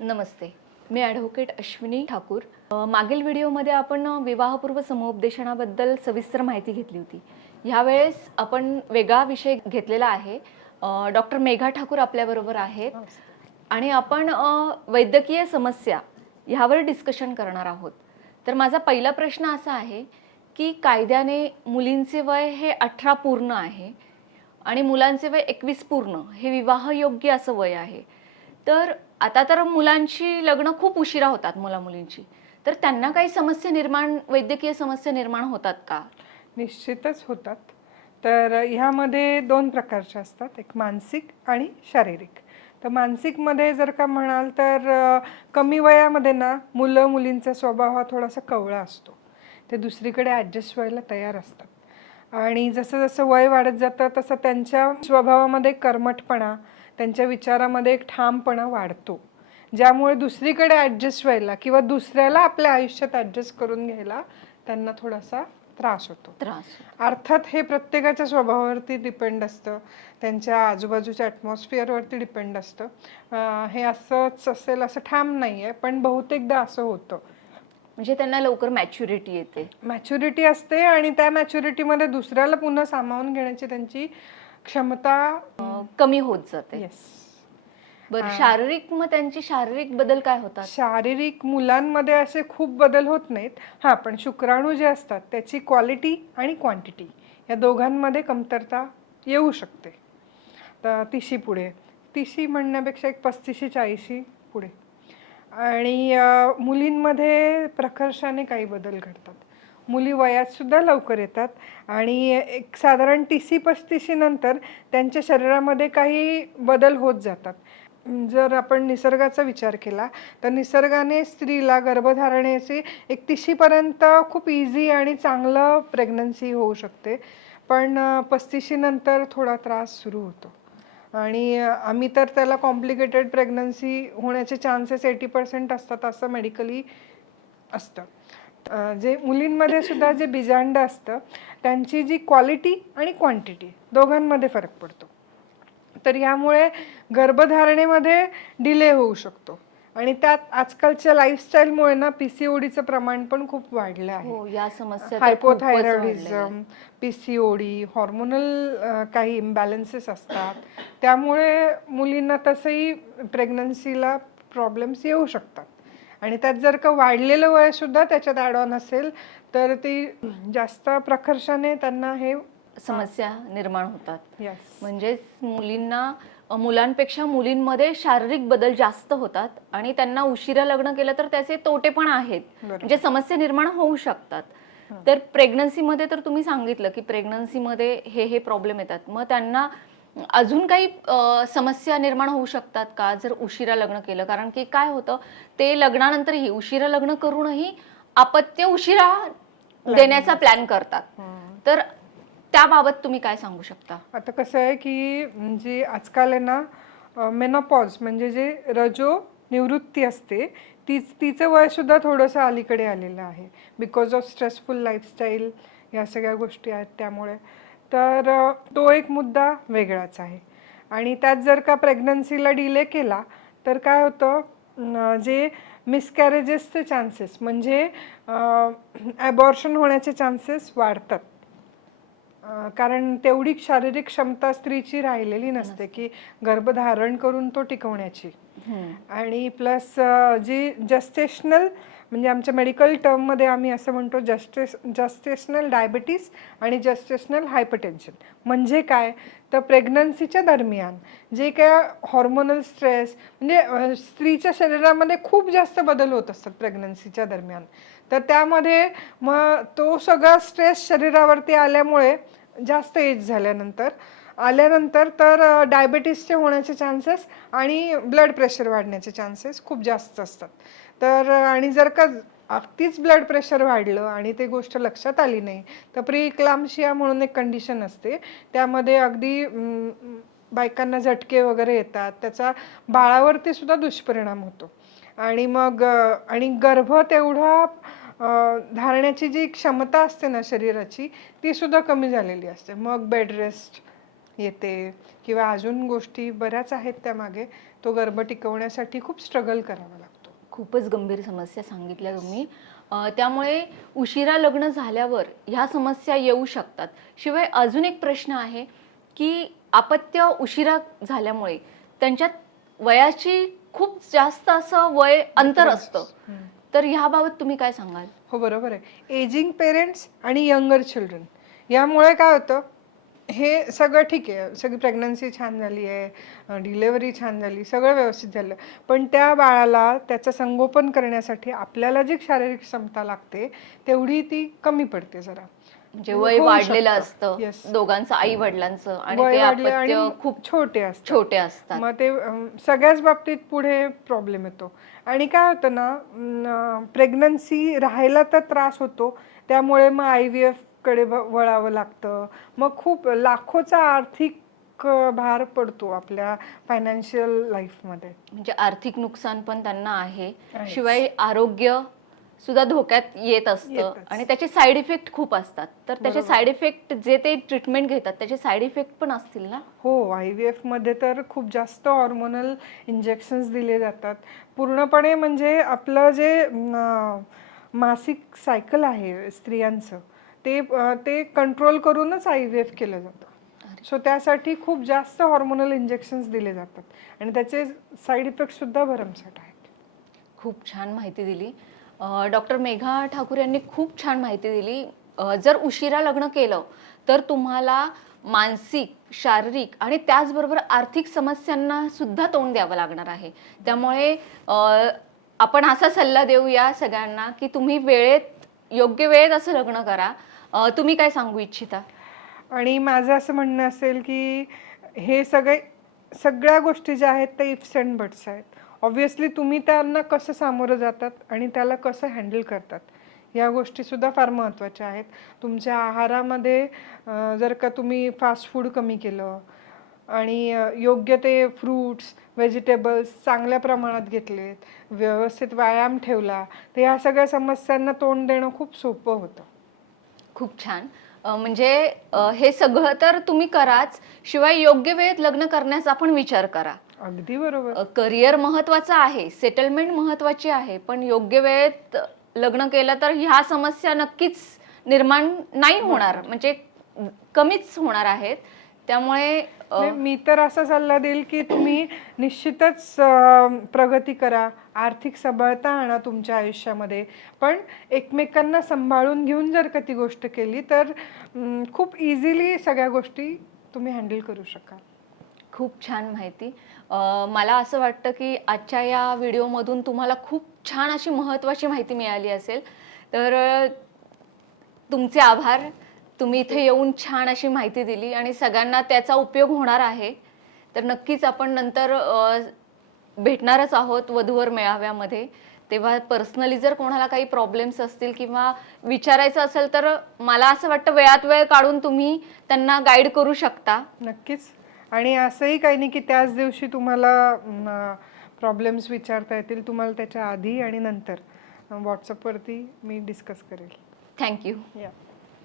नमस्ते. मी ॲडव्होकेट अश्विनी ठाकूर. मागील व्हिडिओमध्ये आपण विवाहपूर्व समुपदेशनाबद्दल सविस्तर माहिती घेतली होती. ह्यावेळेस आपण वेगळा विषय घेतलेला आहे. डॉक्टर मेघा ठाकूर आपल्याबरोबर आहेत. आणि आपण वैद्यकीय समस्या ह्यावर डिस्कशन करणार आहोत. तर माझा पहिला प्रश्न असा आहे की कायद्याने मुलींचे वय हे अठरा पूर्ण आहे आणि मुलांचे वय एकवीस पूर्ण. हे विवाहयोग्य असं वय आहे. तर आता तर मुलांची लग्न खूप उशिरा होतात मुला मुलींची तर त्यांना काही समस्या निर्माण वैद्यकीय समस्या निर्माण होतात का? निश्चितच होतात. तर ह्यामध्ये दोन प्रकारचे असतात एक मानसिक आणि शारीरिक. तर मानसिकमध्ये जर का म्हणाल तर कमी वयामध्ये ना मुलं मुलींचा स्वभाव हा थोडासा कवळा असतो. ते दुसरीकडे ॲडजस्ट व्हायला तयार असतात. आणि जसं जसं वय वाढत जातं तसं त्यांच्या स्वभावामध्ये कर्मठपणा त्यांच्या विचारामध्ये एक ठामपणा वाढतो. ज्यामुळे दुसरीकडे ॲडजस्ट व्हायला किंवा दुसऱ्याला आपल्या आयुष्यात ॲडजस्ट करून घ्यायला त्यांना थोडासा त्रास होतो. त्रास अर्थात हे प्रत्येकाच्या स्वभावावरती डिपेंड असतं. त्यांच्या आजूबाजूच्या ॲटमॉस्फिअरवरती डिपेंड असतं. हे असंच असेल असं ठाम नाही आहे पण बहुतेकदा असं होतं. म्हणजे त्यांना लवकर मॅच्युरिटी येते. मॅच्युरिटी असते आणि त्या मॅच्युरिटीमध्ये दुसऱ्याला पुन्हा सामावून घेण्याची त्यांची क्षमता कमी होत जाते. बरं शारीरिक मग त्यांची शारीरिक बदल काय होतात? शारीरिक मुलांमध्ये असे खूप बदल होत नाहीत. हां पण शुक्राणू जे असतात त्याची क्वालिटी आणि क्वांटिटी या दोघांमध्ये कमतरता येऊ शकते. तर तिशी पुढे. तिशी म्हणण्यापेक्षा एक पस्तीशी चाळीशी पुढे. आणि मुलींमध्ये प्रकर्षाने काही बदल घडतात. मुली वयातसुद्धा लवकर येतात. आणि एक साधारण तिशी पस्तीशी नंतर त्यांच्या शरीरामध्ये काही बदल होत जातात. जर आपण निसर्गाचा विचार केला तर निसर्गाने स्त्रीला गर्भधारणेचे एक तिशीपर्यंत खूप इझी आणि चांगलं प्रेग्नन्सी होऊ शकते. पण पस्तीशीनंतर थोडा त्रास सुरू होतो. आणि आम्ही तर त्याला कॉम्प्लिकेटेड प्रेग्नन्सी होण्याचे चान्सेस एटी पर्सेंट असतात असं मेडिकली असतं. जे मुलींमध्ये सुद्धा जे बिजांड असतं त्यांची जी क्वालिटी आणि क्वांटिटी दोघांमध्ये फरक पडतो. तर यामुळे गर्भधारणेमध्ये डिले होऊ शकतो. आणि त्यात आजकालच्या लाईफस्टाईलमुळे ना पी सी ओडीचं प्रमाण पण खूप वाढलं आहे. हो या समस्या. Hypothyroidism P C O D hormonal काही इम्बॅलन्सेस असतात. त्यामुळे मुलींना तसंही प्रेग्नन्सीला प्रॉब्लेम्स येऊ शकतात. आणि त्यात जर का वाढलेलं वय सुद्धा त्याच्यात ॲड ऑन असेल तर ती जास्त प्रकर्षाने त्यांना हे समस्या निर्माण होतात. म्हणजेच मुलींना मुलांपेक्षा मुलींमध्ये शारीरिक बदल जास्त होतात आणि त्यांना उशिरा लग्न केलं तर त्याचे तोटे पण आहेत. म्हणजे समस्या निर्माण होऊ शकतात. तर प्रेग्नन्सीमध्ये तर तुम्ही सांगितलं की प्रेग्नन्सीमध्ये हे हे प्रॉब्लेम येतात. मग त्यांना अजून काही समस्या निर्माण होऊ शकतात का? जर उशिरा लग्न केलं. कारण की काय होतं ते लग्नानंतरही उशिरा लग्न करूनही अपत्य उशिरा देण्याचा प्लॅन करतात. तर त्याबाबत तुम्ही काय सांगू शकता? आता कसं आहे की म्हणजे आजकाल आहे ना मेनोपॉज म्हणजे जे रजो निवृत्ती असते तीच तिचं वय सुद्धा थोडंसं अलीकडे आलेलं आहे. बिकॉज ऑफ स्ट्रेसफुल लाईफस्टाईल या सगळ्या गोष्टी आहेत त्यामुळे. तर तो एक मुद्दा वेगळाच आहे. आणि त्यात जर का प्रेग्नन्सीला डिले केला तर काय होतं? जे मिसकॅरेजेसचे चान्सेस म्हणजे ॲबॉर्शन होण्याचे चान्सेस वाढतात. कारण तेवढी शारीरिक क्षमता स्त्रीची राहिलेली नसते की गर्भधारण करून तो टिकवण्याची. आणि प्लस जी जस्टेशनल म्हणजे आमच्या मेडिकल टर्ममध्ये आम्ही असं म्हणतो जस्टेस जस्टेशनल डायबिटीस आणि जस्टेशनल हायपरटेन्शन म्हणजे काय? तर प्रेग्नन्सीच्या दरम्यान जे काय हॉर्मोनल स्ट्रेस म्हणजे स्त्रीच्या शरीरामध्ये खूप जास्त बदल होत असतात प्रेग्नन्सीच्या दरम्यान. तर त्यामध्ये मग तो सगळा स्ट्रेस शरीरावरती आल्यामुळे जास्त एज झाल्यानंतर आल्यानंतर तर डायबिटीसचे होण्याचे चान्सेस आणि ब्लड प्रेशर वाढण्याचे चान्सेस खूप जास्त असतात. तर आणि जर का अगदीच ब्लड प्रेशर वाढलं आणि ते गोष्ट लक्षात आली नाही तर प्री क्लाम्शिया म्हणून एक कंडिशन असते. त्यामध्ये अगदी बायकांना झटके वगैरे येतात. त्याचा बाळावरती सुद्धा दुष्परिणाम होतो. आणि मग आणि गर्भ तेवढा धारण्याची जी क्षमता असते ना शरीराची ती सुद्धा कमी झालेली असते. मग बेड रेस्ट येते किंवा अजून गोष्टी बऱ्याच आहेत त्यामागे तो गर्भ टिकवण्यासाठी खूप स्ट्रगल करावा लागतो. खूपच गंभीर समस्या सांगितल्या तुम्ही. त्यामुळे उशिरा लग्न झाल्यावर ह्या समस्या येऊ शकतात. शिवाय अजून एक प्रश्न आहे की अपत्य उशिरा झाल्यामुळे त्यांच्यात वयाची खूप जास्त असं वय अंतर असतं. तर ह्याबाबत तुम्ही काय सांगाल? हो बरोबर आहे. एजिंग पेरेंट्स आणि यंगर चिल्ड्रन यामुळे काय होतं? हे सगळं ठीक आहे. सगळी प्रेग्नन्सी छान झाली आहे. डिलेवरी छान झाली. सगळं व्यवस्थित झालं. पण त्या बाळाला त्याचं संगोपन करण्यासाठी आपल्याला जी शारीरिक क्षमता लागते तेवढी ती कमी पडते जरा. म्हणजे वय वाढलेलं. असतं दोघांचं आई वडिलांचं आणि खूप छोटे असतात. छोटे असतात. मग ते सगळ्याच बाबतीत पुढे प्रॉब्लेम येतो. आणि काय होतं ना प्रेग्नन्सी राहायला तर त्रास होतो. त्यामुळे मग आय व्ही एफ कडे वळावं लागतं. मग खूप लाखोचा आर्थिक भार पडतो आपल्या फायनान्शियल लाईफमध्ये म्हणजे आर्थिक नुकसान पण त्यांना आहे. शिवाय आरोग्य सुद्धा धोक्यात येत असतं. आणि त्याचे साईड इफेक्ट खूप असतात. तर त्याचे. साईड इफेक्ट जे ते ट्रीटमेंट घेतात त्याचे साईड इफेक्ट पण असतील ना? हो आय व्ही एफमध्ये तर खूप जास्त हॉर्मोनल इंजेक्शन्स दिले जातात. पूर्णपणे म्हणजे आपलं जे मासिक सायकल आहे स्त्रियांचं ते ते कंट्रोल करूनच आय व्ही एफ केलं जातं. सो त्यासाठी खूप जास्त हॉर्मोनल इंजेक्शन्स दिले जातात. आणि त्याचे साईड इफेक्ट सुद्धा भरमसाठ आहेत. खूप छान माहिती दिली. डॉक्टर मेघा ठाकूर यांनी खूप छान माहिती दिली. जर उशिरा लग्न केलं तर तुम्हाला मानसिक शारीरिक आणि त्याचबरोबर आर्थिक समस्यांना सुद्धा तोंड द्यावं लागणार आहे. त्यामुळे आपण असा सल्ला देऊया सगळ्यांना की तुम्ही वेळेत योग्य वेळेत असं लग्न करा. तुम्ही काय सांगू इच्छिता? आणि माझं असं म्हणणं असेल की हे सगळे सगळ्या गोष्टी ज्या आहेत त्या इफ्स अँड बट्स आहेत. ऑब्व्हियसली तुम्ही त्यांना कसं सामोरं जातात आणि त्याला कसं हँडल करतात या गोष्टीसुद्धा फार महत्त्वाच्या आहेत. तुमच्या आहारामध्ये जर का तुम्ही फास्ट फूड कमी केलं आणि योग्य ते फ्रूट्स व्हेजिटेबल्स चांगल्या प्रमाणात घेतलेत व्यवस्थित व्यायाम ठेवला तर ह्या सगळ्या समस्यांना तोंड देणं खूप सोपं होतं. खूप छान. म्हणजे हे सगळं तर तुम्ही कराच शिवाय योग्य वेळेत लग्न करण्याचा पण विचार करा. अगदी बरोबर. करिअर महत्वाचं आहे सेटलमेंट महत्वाची आहे पण योग्य वेळेत लग्न केलं तर ह्या समस्या नक्कीच निर्माण नाही होणार. म्हणजे कमीच होणार आहेत. त्यामुळे मी तर असा सल्ला देईल की तुम्ही निश्चितच प्रगती करा. आर्थिक सबळता आणा तुमच्या आयुष्यामध्ये. पण एकमेकांना सांभाळून घेऊन जर का ती गोष्ट केली तर खूप इझिली सगळ्या गोष्टी तुम्ही हँडल करू शकाल. खूप छान माहिती. मला असं वाटतं की आजच्या या व्हिडिओमधून तुम्हाला खूप छान अशी महत्त्वाची माहिती मिळाली असेल. तर तुमचे आभार. तुम्ही इथे येऊन छान अशी माहिती दिली आणि सगळ्यांना त्याचा उपयोग होणार आहे. तर नक्कीच आपण नंतर भेटणारच आहोत वधूवर मेळाव्यामध्ये. तेव्हा पर्सनली जर कोणाला काही प्रॉब्लेम्स असतील किंवा विचारायचं असेल तर मला असं वाटतं वेळात वेळ काढून तुम्ही त्यांना गाईड करू शकता. नक्कीच. आणि असंही काही नाही की त्याच दिवशी तुम्हाला प्रॉब्लेम्स विचारता येतील तुम्हाला त्याच्या आधी आणि नंतर. व्हॉट्सअपवरती मी डिस्कस करेल. थँक्यू या